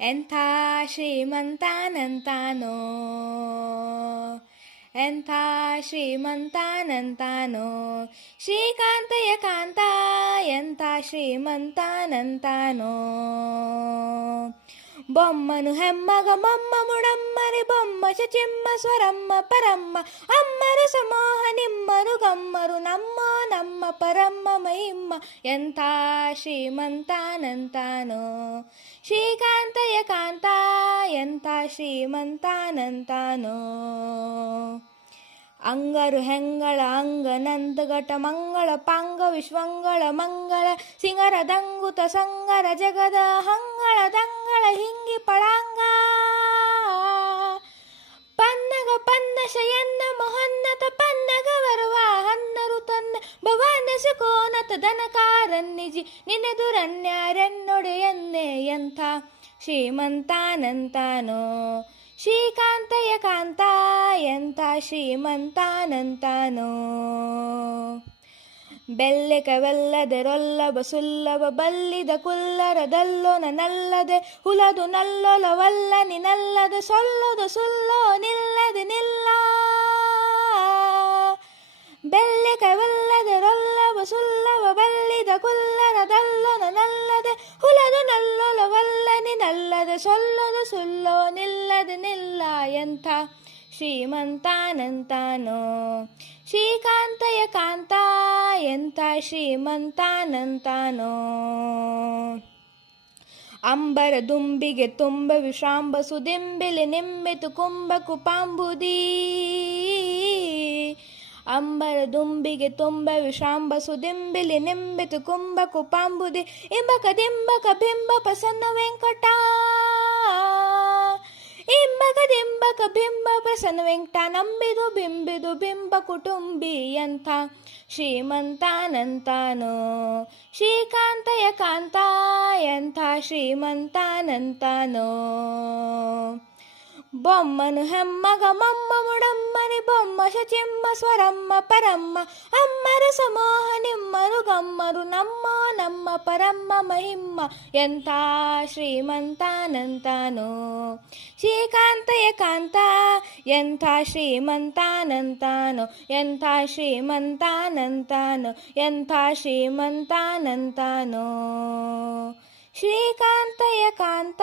ಎಂಥ ಶ್ರೀಮಂತನಂತಾನೋ, ಎಂಥ ಶ್ರೀಮಂತನಂತಾನೋ, ಶ್ರೀಕಾಂತಯ್ಯ ಕಾಂತ ಎಂಥ ಶ್ರೀಮಂತನಂತಾನೋ. బొమ్మను హెమ్మగ మమ్మ ముడమ్మరి బొమ్మ చిమ్మ స్వరమ్మ పరమ్మ అమ్మరు సమోహ నిమ్మరు గమ్మరు నమ్మో నమ్మ పరమ్మ మహిమ్మ ಎಂಥ ಶ್ರೀಮಂತನಂತಾನೋ, ಶ್ರೀಕಾಂತಯ್ಯ ಕಾಂತ ಎಂಥ ಶ್ರೀಮಂತನಂತಾನೋ. ಅಂಗರು ಹೆಂಗಳ ಅಂಗನಂದಗಟ ಮಂಗಳ ಪಾಂಗ ವಿಶ್ವಂಗಳ ಮಂಗಳ ಸಿಂಗರ ದಂಗುತ ಸಂಗರ ಜಗದ ಹಂಗಳ ದಂಗಳ ಹಿಂಗಿ ಪಳಾಂಗ ಪನ್ನಗ ಪನ್ನ ಶಯನ್ನ ಮೊಹನ್ನತ ಪನ್ನಗ ಬರುವ ಹನ್ನರು ತನ್ನ ಭವಾನ ಸುಕೋನತ ದನಕಾರನ್ನಿಜಿ ನಿನೆದುರನ್ಯಾರೆನ್ನೊಡೆಯನ್ನೇ ಎಂಥ ಶ್ರೀಮಂತನಂತಾನೋ, ಶ್ರೀಕಾಂತಯ್ಯ ಕಾಂತ ಎಂಥ ಶ್ರೀಮಂತನಂತಾನೋ. ಬೆಲ್ಲೆಕವೆಲ್ಲದೆ ರೊಲ್ಲಬ ಸುಲ್ಲಭ ಬಲ್ಲಿದ ಕುಲ್ಲರದಲ್ಲೊನ ನಲ್ಲದೆ ಹುಲದು ನಲ್ಲೊಲವಲ್ಲ ನಿನಲ್ಲದೆ ಸೊಲ್ಲದು ಸುಲ್ಲೋ ನಿಲ್ಲದೆ ನಿಲ್ಲ. ಬೆಲ್ಲೆಕವೆಲ್ಲದೆ ರೊಲ್ಲಬ ಸುಲ್ಲಭ ಬಲ್ಲಿದ ಕುಲ್ಲರದಲ್ಲೊನ ನಲ್ಲದೆ ಹುಲದು ನಲ್ಲೊಲವಲ್ಲ ನಿನಲ್ಲದೆ ಸೊಲ್ಲದು ಸುಲ್ಲೋ ನಿಲ್ಲದೆ ನಿಲ್ಲ. ಎಂಥ ಶ್ರೀಮಂತನಂತಾನೋ, ಶ್ರೀಕಾಂತಯ್ಯ ಕಾಂತ ಎಂಥ ಶ್ರೀಮಂತನಂತಾನೋ. ಅಂಬರ ದುಂಬಿಗೆ ತುಂಬ ವಿಶ್ರಾಂಬ ಸುದಿಂಬಿಲಿ ನಿಂಬಿತು ಕುಂಭ ಕುಪಾಂಬುದಿ. ಅಂಬರ ದುಂಬಿಗೆ ತುಂಬ ವಿಶ್ರಾಂಬ ಸುದಿಂಬಿಲಿ ನಿಂಬಿತು ಕುಂಭ ಕುಪಾಂಬುದಿ. ಇಂಬಕ ದಿಂಬಕ ಬಿಂಬ ಪ್ರಸನ್ನ ವೆಂಕಟ, ಇಂಬಕ ದಿಂಬಕ ಬಿಂಬ ಪ್ರಸನ್ನ ವೆಂಕಟ ನಂಬಿದು ಬಿಂಬಿದು ಬಿಂಬ ಕುಟುಂಬಿ. ಎಂಥ ಶ್ರೀಮಂತನಂತಾನೋ, ಶ್ರೀಕಾಂತಯ್ಯ ಕಾಂತ ಎಂಥ ಶ್ರೀಮಂತನಂತಾನೋ. బొమ్మను హెమ్మగ మమ్మ ముడమ్మని బొమ్మ చిమ్మ స్వరమ్మ పరమ్మ అమ్మరు సమోహ నిమ్మరు గమ్మరు నమ్మో నమ్మ పరమ్మ మహిమ్మ ಎಂಥ ಶ್ರೀಮಂತನಂತಾನೋ, ಶ್ರೀಕಾಂತಯ್ಯ ಕಾಂತ ಎಂಥ ಶ್ರೀಮಂತನಂತಾನೋ, ಎಂಥ ಶ್ರೀಮಂತನಂತಾನೋ, ಎಂಥ ಶ್ರೀಮಂತನಂತಾನೋ. ಶ್ರೀಕಾಂತಯ್ಯ ಕಾಂತ.